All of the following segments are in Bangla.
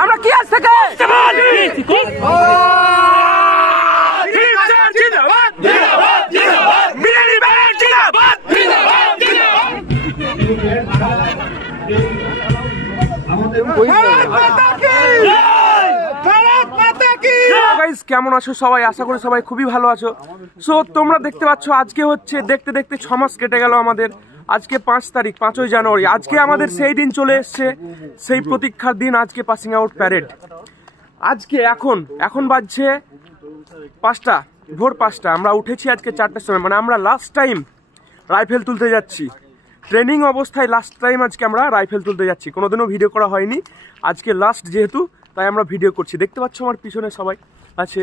আমরা কি আজ থেকে কেমন আছো সবাই? আশা করি সবাই খুবই ভালো আছো। সো তোমরা দেখতে পাচ্ছ আজকে হচ্ছে দেখতে দেখতে 6 মাস কেটে গেল আমাদের। আজকে 5 তারিখ, 5ই জানুয়ারি। আজকে আমাদের সেই দিন চলে এসছে, সেই প্রতীক্ষার দিন। আজকে পাসিং আউট প্যারেড। আজকে এখন বাজছে 5টা, ভোর 5টা। আমরা উঠেছি আজকে 4টার সময়, মানে আমরা লাস্ট টাইম রাইফেল তুলতে যাচ্ছি। ট্রেনিং অবস্থায় লাস্ট টাইম আজকে আমরা রাইফেল তুলতে যাচ্ছি। কোনোদিনও ভিডিও করা হয়নি, আজকে লাস্ট যেহেতু তাই আমরা ভিডিও করছি। দেখতে পাচ্ছ আমার পিছনে সবাই আছে।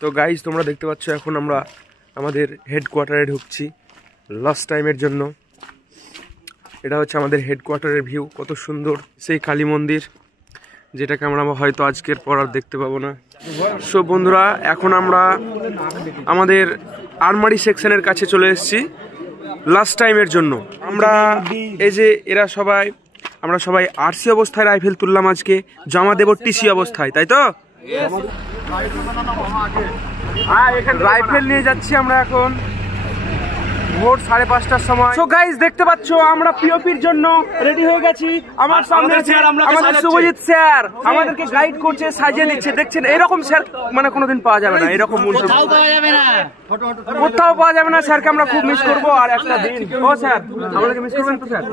তো গাইজ তোমরা দেখতে পাচ্ছ এখন আমরা আমাদের হেডকোয়ার্টারে ঢুকছি লাস্ট টাইমের জন্য। এটা হচ্ছে আমাদের হেডকোয়ার্টারের ভিউ। কত সুন্দর সেই কালী মন্দির, যেটাকে আমরা হয়তো আজকের পর আর দেখতে পাবো না। সো বন্ধুরা, এখন আমরা আমাদের আর্মারি সেকশনের কাছে চলে এসেছি লাস্ট টাইমের জন্য। আমরা এই যে আমরা সবাই আরসি অবস্থায় রাইফেল তুললাম আজকে, জমা দেব টিসি অবস্থায়, তাই তো? রাইফেল নিয়ে যাচ্ছি আমরা এখন ভোর 5:30টার সময়। সো গাইস দেখতে পাচ্ছ আমরা পিওপির জন্য রেডি হয়ে গেছি। আমার সামনে আমাদের শুভজিৎ স্যার আমাদেরকে গাইড করছে, সাজিয়ে দিচ্ছে। দেখছেন এরকম স্যার মানে কোনোদিন পাওয়া যাবে না, এরকম কোথাও পাওয়া যাবে না। স্যারকে আমরা খুব মিস করবো। আর একটা দিন ও স্যার আমাদেরকে মিস করবেন তো স্যার?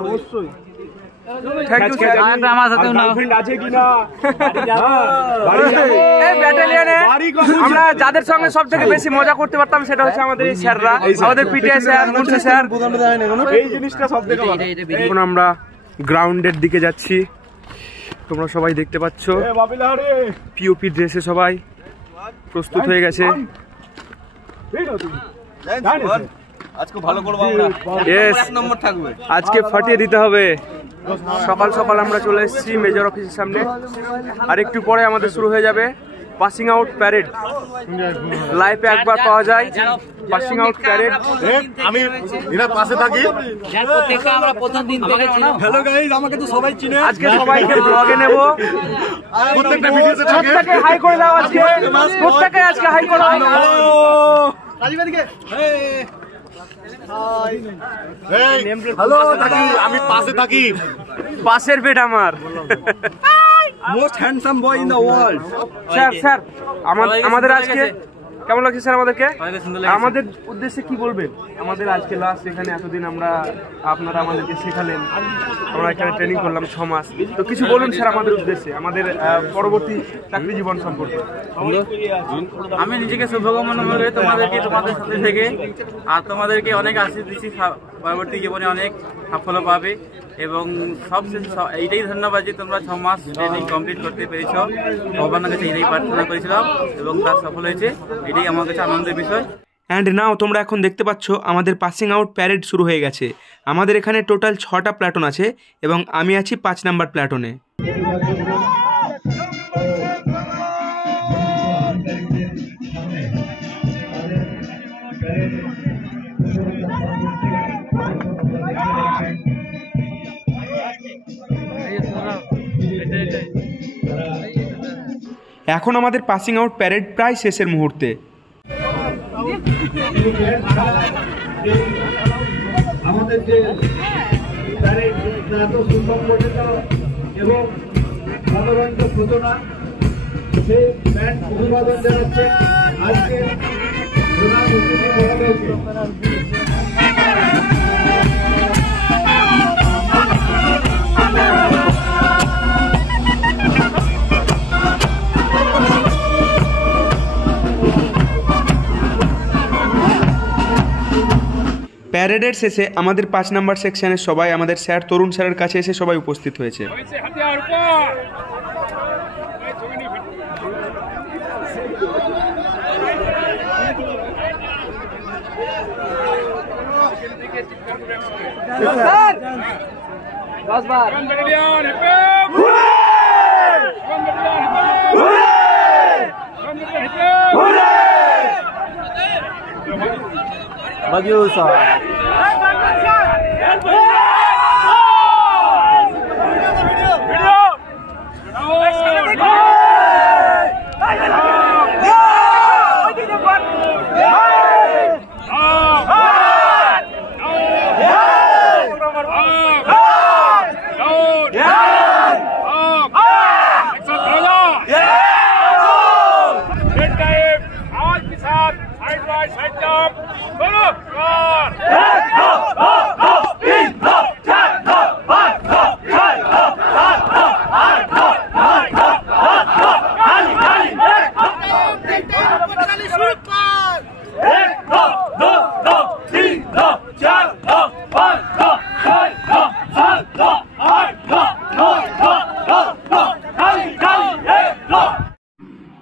আমরা যাদের সঙ্গে সব থেকে বেশি মজা করতে পারতাম সেটা হচ্ছে আমাদের এই স্যাররা, আমাদের পিটিআই স্যার, মুন্সি স্যার। এই জিনিসটা সব থেকে ভালো। এখন আমরা গ্রাউন্ডের দিকে যাচ্ছি, তোমরা সবাই দেখতে পাচ্ছ। পিওপি ড্রেসে সবাই প্রস্তুত হয়ে গেছে। আজকে ফাটিয়ে দিতে হবে। সকাল সকাল আমরা চলে এসেছি মেজর অফিসের সামনে। আর একটু পরে আমাদের শুরু হয়ে যাবে পাসিং আউট প্যারেড। লাইফে একবার পাওয়া যায় পাসিং আউট প্যারেড। আমি এর পাশে থাকি। আমরা প্রথম দিন দেখেছি। হ্যালো গাইস, আমাকে তো সবাই চিনে। আজকে সবাইকে ব্লগে নেব। প্রত্যেকটা ভিডিওতে থাকে। প্রত্যেককে হাই করে দাও আজকে। প্রত্যেককে আজকে হাই করে দাও। রাজীব এদিকে। হ্যালো থাকি, আমি পাশে থাকি। পাশের বেড আমার। Most handsome boy in the world. Sir আমাদের আজকে কেমন লাগছে স্যার? আমাদের উদ্দেশ্যে কি বলবেন? আমাদের আজকে লাস্ট, এখানে এতদিন আপনারা আমাদেরকে শেখালেন, আমরা এখানে ট্রেনিং করলাম 6 মাস। তো কিছু বলুন স্যার আমাদের উদ্দেশ্যে, আমাদের পরবর্তী চাকরি জীবন সম্পর্কে। আমি নিজেকে সৌভাগ্যবান মনে করি তোমাদের সাথে থেকে, আর তোমাদেরকে অনেক আশীর্বাদ দিচ্ছি। পরবর্তী জীবনে অনেক সাফল্য পাবে এবং সবশেষে এইটাই ধন্যবাদ যে তোমরা 6 মাস ট্রেনিং কমপ্লিট করতে পেরেছ। ভগবানের কাছে এটাই প্রার্থনা করেছিলাম এবং তার সফল হয়েছে, এটাই আমার কাছে আনন্দের বিষয়। অ্যান্ড নাও তোমরা এখন দেখতে পাচ্ছ আমাদের পাসিং আউট প্যারেড শুরু হয়ে গেছে। আমাদের এখানে টোটাল 6টা প্ল্যাটুন আছে এবং আমি আছি 5 নাম্বার প্ল্যাটুনে। এখন আমাদের পাসিং আউট প্যারেড প্রায় শেষের মুহূর্তে। আমাদের যে প্যারেড এত সুন্দর পর্যন্ত এবং মনোরঞ্জন সূচনা, সেই ব্যান্ড অভিবাদন জানাচ্ছে আজকে প্রধান অতিথি মহোদয়কে। প্যারেডের শেষে আমাদের 5 নাম্বার সেকশনের সবাই আমাদের স্যার তরুণ স্যারের কাছে এসে সবাই উপস্থিত হয়েছে। Baguiosa. Video.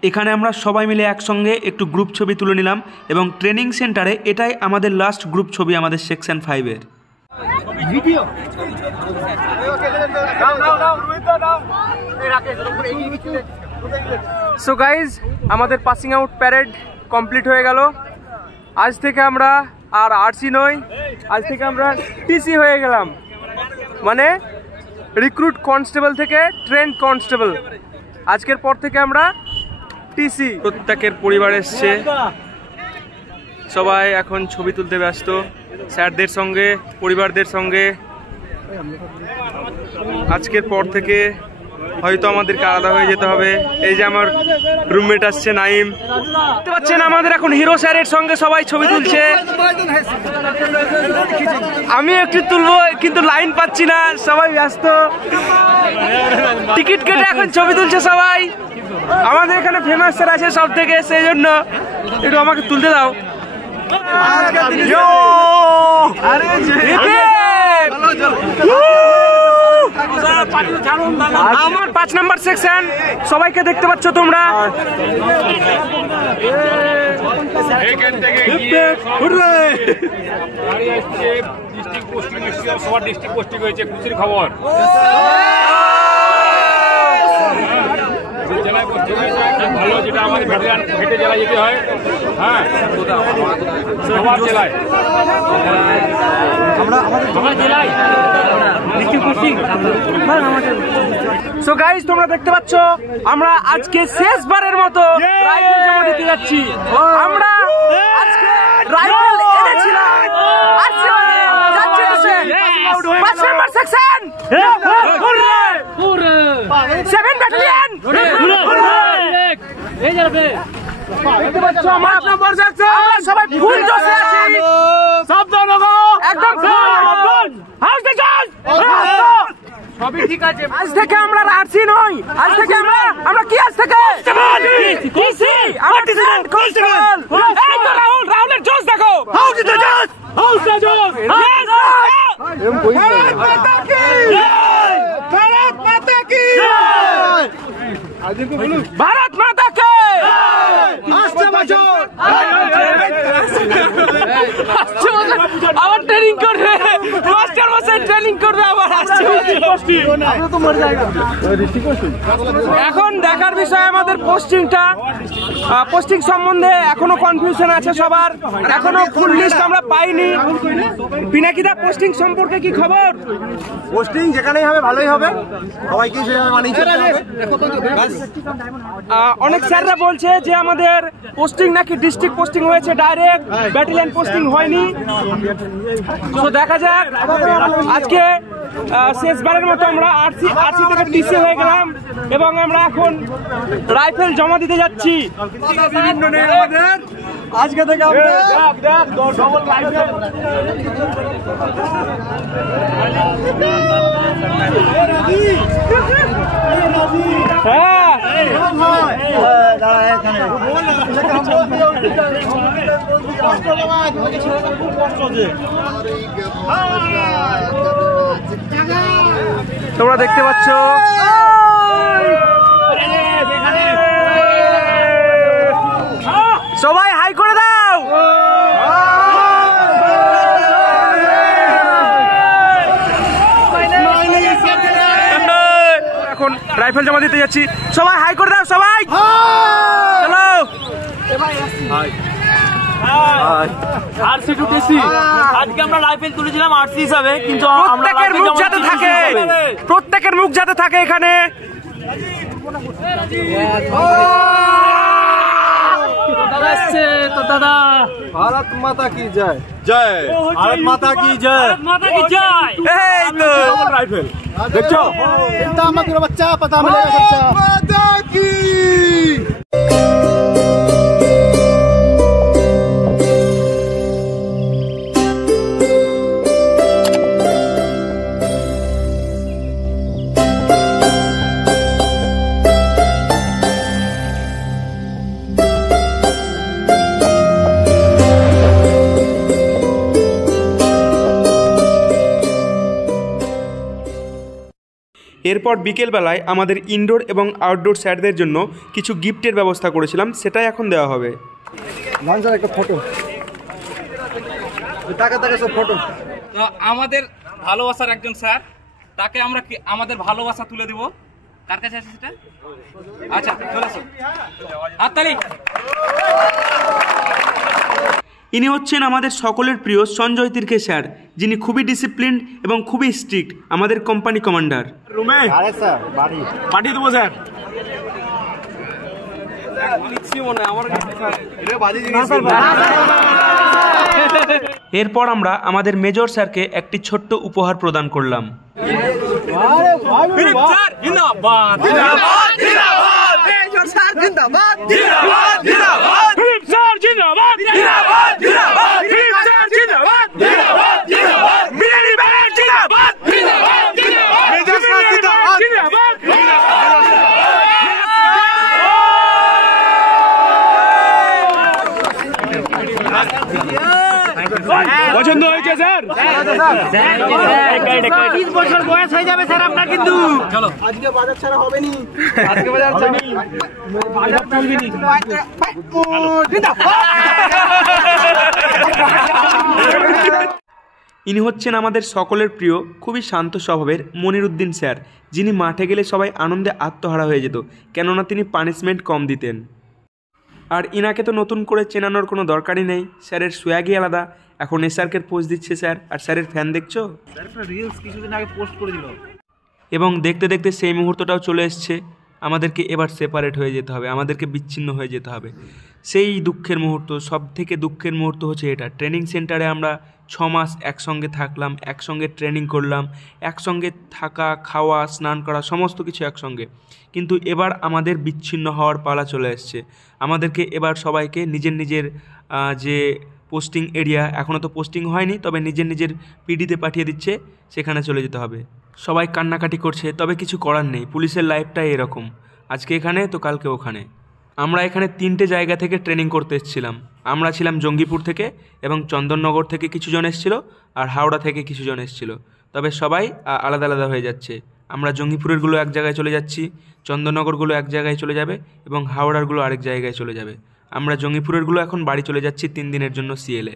এখানে আমরা সবাই মিলে একসঙ্গে একটু গ্রুপ ছবি তুলে নিলাম এবং ট্রেনিং সেন্টারে এটাই আমাদের লাস্ট গ্রুপ ছবি আমাদের সেকশন 5-এর। সো গাইজ, আমাদের পাসিং আউট প্যারেড কমপ্লিট হয়ে গেল। আজ থেকে আমরা আর আরসি নই, আজ থেকে আমরা টিসি হয়ে গেলাম, মানে রিক্রুট কনস্টেবল থেকে ট্রেন্ড কনস্টেবল। আজকের পর থেকে আমরা টিসি। প্রত্যেকের পরিবার এসছে, সবাই এখন ছবি তুলতে ব্যস্ত স্যারদের সঙ্গে, পরিবারদের সঙ্গে। আজকের পর থেকে হয়তো আমাদেরকে আলাদা হয়ে যেতে হবে। এই যে আমার রুমমেট আসছে নাইম, দেখতে পাচ্ছেন আমাদের এখন হিরো স্যারের সঙ্গে সবাই ছবি তুলছে। আমি একটু তুলবো কিন্তু লাইন পাচ্ছি না, সবাই ব্যস্ত। টিকিট কেটে এখন ছবি তুলছে সবাই। আমাদের এখানে ফেমাস স্যার আছে সব থেকে, সেই জন্য একটু আমাকে তুলতে দাও। আমার 5 নম্বর সেকশন, সবাইকে দেখতে পাচ্ছ তোমরা। সবার ডিস্ট্রিক্ট পোস্টিং হয়েছে, খুশির খবর। জেলায় পোস্টিং হয়েছে খুব ভালো, যেটা আমাদের হেঁটে জেলায় যেতে হয়। হ্যাঁ, সবার জেলায় সো গাইস, তোমরা দেখতে পাচ্ছ আমরা আজকে শেষবারের মতো রাইফেল জমা দিতে যাচ্ছি। আমরা আজকে রাইফেল এনেছিলাম, আজকে যাচ্ছে দেশে 5 নম্বর সেকশন, 7 ব্যাটালিয়ন। দেখতে পাচ্ছ আমরা সবাই ফুল জোশে আছি। সাবধান হো, একদম সাবধান। হাউস দেখুন, সবই ঠিক আছে। আজ থেকে আমরা আরসি নই, আজ থেকে আমরা কি আজ থেকে টিসি, আমরা টিসি কনস্টেবল। এই তো রাহুলের জোশ দেখো। হাউস দ্য জোশ, হাউস দ্য জোশ। ভারত মাতা কি জয়, ভারত মাতা কি জয়, ভারত মাতা কি আসছে বছর, আবার ট্রেনিং করবে মাস্টার মশাই, ট্রেনিং করবে আবার আসছে। এখন দেখার বিষয় আমাদের পোস্টিং সম্বন্ধে এখনো কনফিউশন আছে সবার, এখনো ফুল লিস্ট আমরা পাইনি। পিনাকিদা, পোস্টিং সম্পর্কে কি খবর? পোস্টিং যেখানেই হবে ভালোই হবে, সবাইকে সেভাবে মানিয়ে চলতে হবে। অনেক স্যাররা বলছে যে আমাদের পোস্টিং নাকি ডিস্ট্রিক্ট পোস্টিং হয়েছে, ডাইরেক্ট ব্যাটালিয়ন পোস্টিং হয়নি। তো দেখা যাক, আজকে শেষবারের মতো আমরা আরসি থেকে টিসি হয়ে গেলাম এবং আমরা এখন রাইফেল জমা দিতে যাচ্ছি। আজকে থেকে তোমরা দেখতে পাচ্ছ সবাই হাই করে দাও। এখন রাইফেল জমা দিতে যাচ্ছি, সবাই হাই করে দাও, সবাই চলো। আজকে আমরা রাইফেল তুলেছিলাম আরসি হিসাবে, কিন্তু প্রত্যেকের মুখ যাতে থাকে, প্রত্যেকের মুখ যাতে থাকে এখানে। भारत माता की जय, जय भारत माता की जय, মাতা কি জয়। এই তো राइफल देखो, चिंता मत करो बच्चा, पता मिलेगा बच्चा। माता की এরপর বিকেলবেলায় আমাদের ইনডোর এবং আউটডোর স্যারদের জন্য কিছু গিফটের ব্যবস্থা করেছিলাম, সেটাই এখন দেওয়া হবে। একটা ফটো টাকা টাকা সব ফটো। তো আমাদের ভালোবাসার একজন স্যার, তাকে আমরা আমাদের ভালোবাসা তুলে দিব। কার কাছে আছে সেটা? আচ্ছা চলে আসো, হাততালি। ইনি হচ্ছেন আমাদের সকলের প্রিয় সঞ্জয় তির্কে স্যার, যিনি খুবই ডিসিপ্লিন এবং খুবই স্ট্রিক্ট, আমাদের কোম্পানি কমান্ডার। রুমে আরে স্যার বাড়ি পাঠিয়ে দেবো স্যার। এরপর আমরা আমাদের মেজর স্যারকে একটি ছোট্ট উপহার প্রদান করলাম। পছন্দ হয়েছে স্যার? 20 বছর বয়স হয়ে যাবে স্যার আপনার, কিন্তু চলো আজকে বাজার ছাড়া হবে নি। আজকে বাজার চলবি নি। ইনি হচ্ছেন আমাদের সকলের প্রিয় খুবই শান্ত স্বভাবের মনিরুদ্দিন স্যার, যিনি মাঠে গেলে সবাই আনন্দে আত্মহারা হয়ে যেত, কেননা তিনি পানিশমেন্ট কম দিতেন। আর ইনাকে তো নতুন করে চেনানোর কোনো দরকারই নেই, স্যারের সোয়াগই আলাদা। এখন এসআরকের পোস্ট দিচ্ছে স্যার, আর স্যারের ফ্যান দেখছো। রিলস কিছুদিন আগে পোস্ট করে দিল। এবং দেখতে দেখতে সেই মুহূর্তটাও চলে এসছে, আমাদেরকে এবার সেপারেট হয়ে যেতে হবে, আমাদেরকে বিচ্ছিন্ন হয়ে যেতে হবে। সেই দুঃখের মুহূর্ত, সব থেকে দুঃখের মুহূর্ত হচ্ছে এটা। ট্রেনিং সেন্টারে আমরা 6 মাস একসঙ্গে থাকলাম, একসঙ্গে ট্রেনিং করলাম, একসঙ্গে থাকা, খাওয়া, স্নান করা, সমস্ত কিছু একসঙ্গে। কিন্তু এবার আমাদের বিচ্ছিন্ন হওয়ার পালা চলে এসছে। আমাদেরকে এবার সবাইকে নিজের নিজের যে পোস্টিং এরিয়া, এখনও তো পোস্টিং হয়নি, তবে নিজের নিজের পিডিতে পাঠিয়ে দিচ্ছে, সেখানে চলে যেতে হবে। সবাই কান্নাকাটি করছে, তবে কিছু করার নেই, পুলিশের লাইফটাই এরকম, আজকে এখানে তো কালকে ওখানে। আমরা এখানে 3টে জায়গা থেকে ট্রেনিং করতে এসেছিলাম। আমরা ছিলাম জঙ্গিপুর থেকে, এবং চন্দননগর থেকে কিছুজন এসেছিল, আর হাওড়া থেকে কিছুজন এসেছিল। তবে সবাই আলাদা আলাদা হয়ে যাচ্ছে। আমরা জঙ্গিপুরেরগুলো এক জায়গায় চলে যাচ্ছি, চন্দননগরগুলো এক জায়গায় চলে যাবে, এবং হাওড়ারগুলো আরেক জায়গায় চলে যাবে। আমরা জঙ্গিপুরেরগুলো এখন বাড়ি চলে যাচ্ছি 3 দিনের জন্য সিএলএ।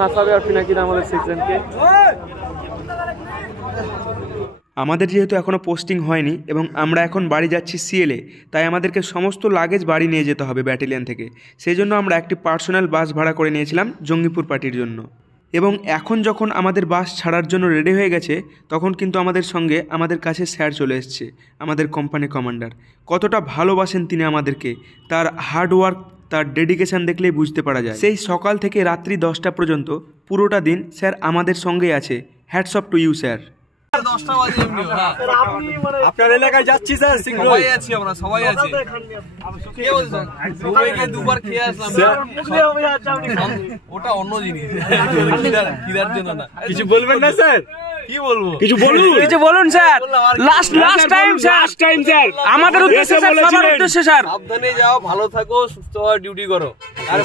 হাসাবে আর পিনাকিরা আমাদের সেকশনকে। আমাদের যেহেতু এখনও পোস্টিং হয়নি এবং আমরা এখন বাড়ি যাচ্ছি সিএলএ, তাই আমাদেরকে সমস্ত লাগেজ বাড়ি নিয়ে যেতে হবে ব্যাটালিয়ন থেকে। সেই জন্য আমরা একটি পার্সোনাল বাস ভাড়া করে নিয়েছিলাম জঙ্গিপুর পার্টির জন্য। এবং এখন যখন আমাদের বাস ছাড়ার জন্য রেডি হয়ে গেছে, তখন কিন্তু আমাদের সঙ্গে আমাদের কাছে স্যার চলে এসছে, আমাদের কোম্পানি কমান্ডার। কতটা ভালোবাসেন তিনি আমাদেরকে, তার হার্ডওয়ার্ক, তার ডেডিকেশান দেখলেই বুঝতে পারা যায়। সেই সকাল থেকে রাত্রি 10টা পর্যন্ত পুরোটা দিন স্যার আমাদের সঙ্গেই আছে। Hats off to you sir. আপনার এলাকায় যাচ্ছি স্যার, সবাই আছি, আমরা সবাই আছি। কে বলছেন? দুবার খেয়ে আসলাম, ওটা অন্য জিনিস, খিদার জন্য না। কিছু বলবেন না স্যার? কি বলবো? কিছু বলুন, কিছু বলুন স্যার। লাস্ট টাইম স্যার, আমাদের উদ্দেশ্যে স্যার, সবার উদ্দেশ্যে স্যার। সাবধানে যাও, ভালো থাকো, সুস্থ হওয়ার ডিউটি করো, আর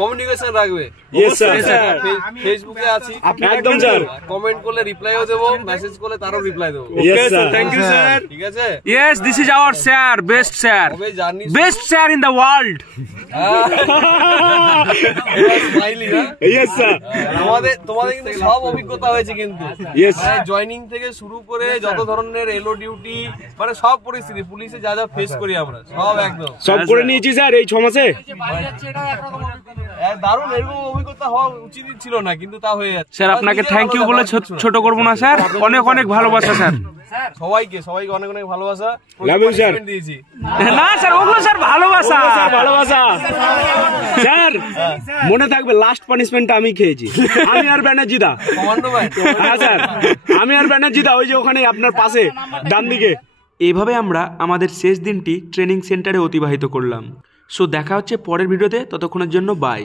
কমিউনিকেশন রাখবে। ইয়েস স্যার, ফেসবুকে আছি, একদম স্যার। কমেন্ট করলে রিপ্লাইও দেবো, মেসেজ করলে তারও রিপ্লাই দেবো। Yes sir, thank you sir. ঠিক আছে? Yes, this is our sir, best sir, তবে journey best sir in the world. Smiley না? ইয়েস স্যার, তোমাদের কিন্তু সব অভিজ্ঞতা হয়েছে কিন্তু। ইয়েস জয়নিং থেকে শুরু করে যত ধরনের এলো ডিউটি, মানে সব পরিস্থিতি, পুলিশে যা যা ফেস করি আমরা, সব একদম সব করে নিয়েছি স্যার এই 6 মাসে। দারুণ, এরকম অভিজ্ঞতা হওয়া উচিত ছিল না, কিন্তু তা হয়ে যাচ্ছে। স্যার আপনাকে থ্যাংক ইউ বলে ছোট করবো না স্যার, অনেক অনেক ভালোবাসা স্যার। সবাইকে অনেক অনেক ভালোবাসা লাভ ইউ স্যার। দিয়েছি। না স্যার, ওগুলো স্যার ভালোবাসা। স্যার ভালোবাসা স্যার, মনে থাকবে লাস্ট পানিশমেন্টটা আমি খেয়েছি, আমি আর ব্যানার্জি দা। কমান্ডো ভাই, হ্যাঁ স্যার, আমি আর ব্যানার্জি দা, ওই যে ওখানে আপনার পাশে ডান দিকে। এইভাবে আমরা আমাদের শেষ দিনটি ট্রেনিং সেন্টারে অতিবাহিত করলাম। সো দেখা হচ্ছে পরের ভিডিওতে, ততক্ষণের জন্য বাই।